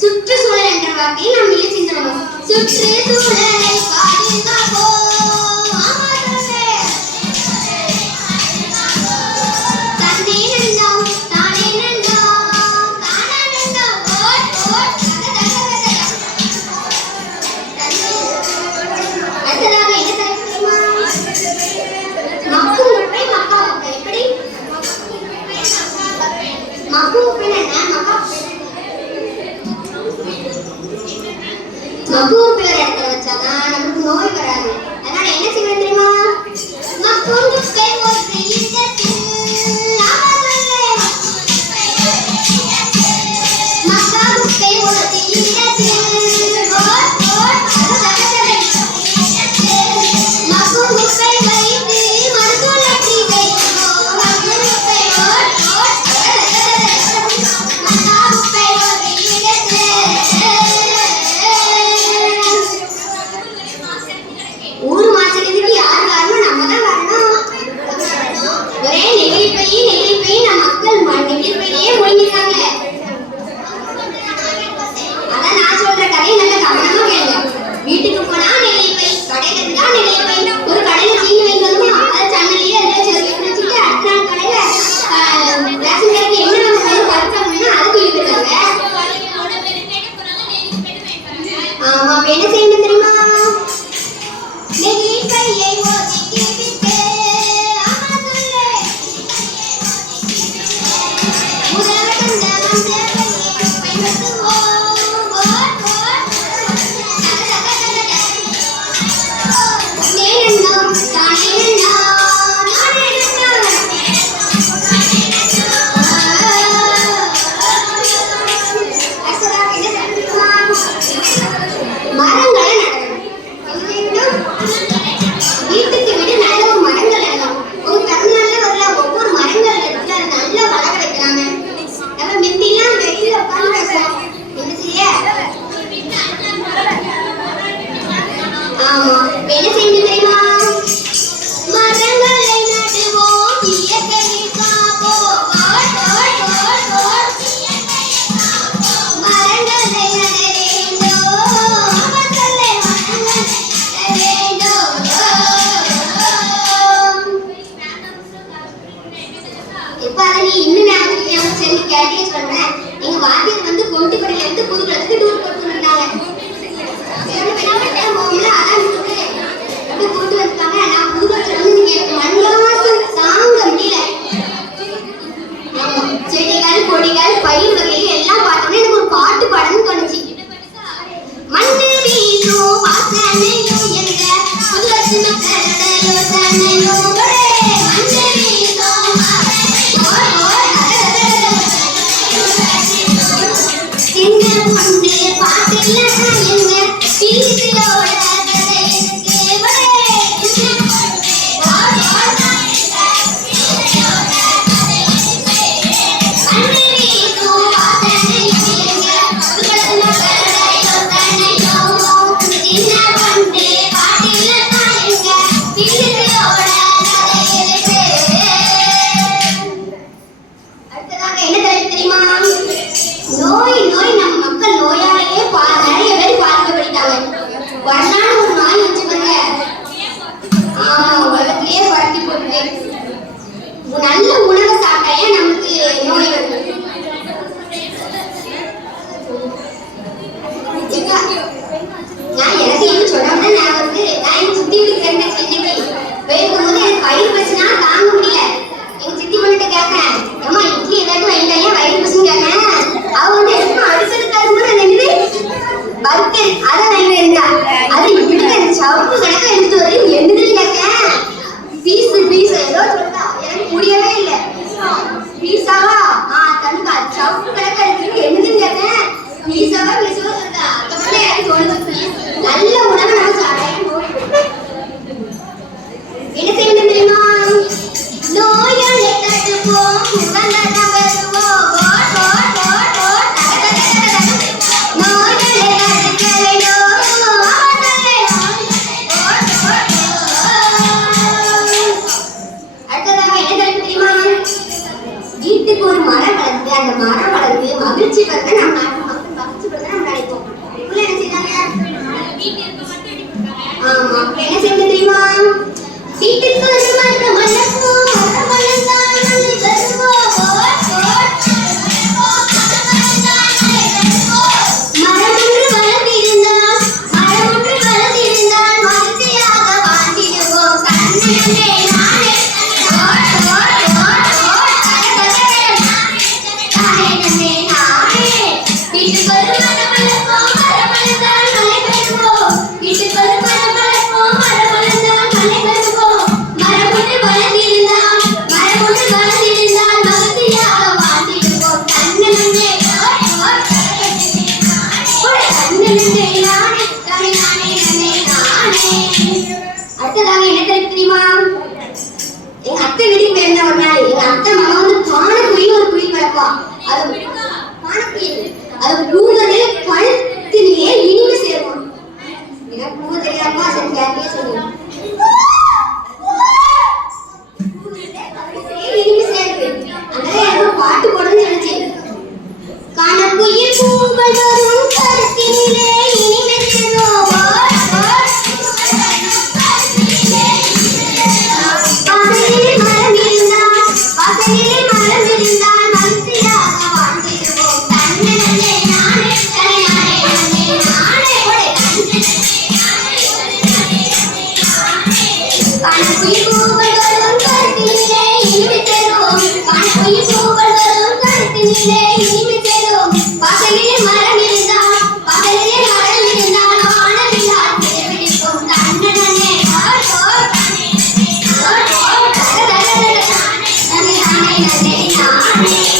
சுற்றுச்சூழல் என்ற வார்த்தையை நாம் இல்லை சிந்தனம். சுற்றுச்சூழலை பாதுகாப்போம். மக்கும் பிள்ளை இடத்துல வச்சாதான் நமக்கு நோய் வராது. அதனால என்ன செய்யணும் தெரியுமா? மக்கும் குப்பை ஒரு இடத்தில் மக்கா குப்பை ஒரு இடத்தில் மக்கும் குப்பை வைத்து மறுசுழற்சி வைப்போம். மக்கும் குப்பை மக்கா குப்பை ஒரு இடத்தில் ஊர் மாசத்துக்கு யார் காரணம்? நம்ம தான் வரணும். ஒரே நெகிழிப்பை நம்ம மக்கள் நெகிழிப்பையே முழுங்கிருக்காங்க. அதான் நான் சொல்ற கதையை நல்ல கவனமா கேளுங்க. வீட்டுக்கு போனா நெகிழிப்பை, கடையில இருந்தா நெகிழிப்பை. ஒரு கடையில சீனி வைக்கணுமா அதை சன்னலையே வச்சுட்டு அடுத்த நாள் கடையில ரேஷன் கடைக்கு என்ன நம்ம பறிச்சோம்னா அதுக்கு இழுக்கிறாங்க. ஆமா, அப்ப என்ன செய்யணும் தெரியுமா? நெகிழிப்பையை ஒதுக்கி விட்டு எங்க வாத்தியார் வந்து கொண்டிப்படியில இருந்து புதுக்குளத்துக்கு டூர் போட்டு வந்தாங்க. அப்படி கூட்டு வந்துட்டாங்க. நான் புதுக்குளத்துல வந்து நீங்க மண்ணாசம் தாங்க முடியல. செடிகள் கொடிகள் பயிர் வகைகள் எல்லாம் பார்த்தோன்னே எனக்கு ஒரு பாட்டு பாடணும்னு தோணுச்சு. மண்ணு வீசும் வாசனையும் எங்க புதுவத்து மக்களோட யோசனையும் நல்ல உணவை சாப்பிட்டாலே நமக்கு நோய் வருது. நான் எனக்கு என்ன சொன்னோம்னா நான் எங்க சித்தி வீட்டுக்கு இருந்தேன். சென்னைக்கு போயிருக்கும்போது எனக்கு வயிறு பிரச்சனை தாங்க முடியல. எங்க சித்தி பண்ணிட்டு கேட்கேன், அம்மா இட்லி ஏதாச்சும் வாங்கிட்டாங்க வயிறு பிரச்சனை கேட்கேன். அவ வந்து எனக்கு அடுத்தது தரும்போது அது என்னது பர்கர் அதான் வாங்கி இருந்தா. அது இப்படி சவுக்கு கணக்கா எடுத்து வருது என்னதுன்னு கேட்கேன். பீஸ் ஏதோ சொல்றா எனக்கு முடியவே இல்லை. அடுத்ததாக என்ன தெரியுமா? எங்க அத்தை வீட்டுக்கு போயிருந்த ஒரு நாள் எங்க அத்தை மகன் வந்து காணக்குயில் ஒரு குயில் வளர்ப்பான். அது காணக்குயில் அது பூங்கது கழுத்திலேயே இனிமை சேர்க்கும். எனக்கு பூ தெரியாம சரி கேட்டே சொல்லுவேன். இனிமை சேர்க்கு அதனால எனக்கு பாட்டு போடணும்னு நினைச்சேன். காணக்குயில் பூங்கள் வரும் கழுத்திலே இனிமை சேர்க்கும். Nane, nane, nane, nane.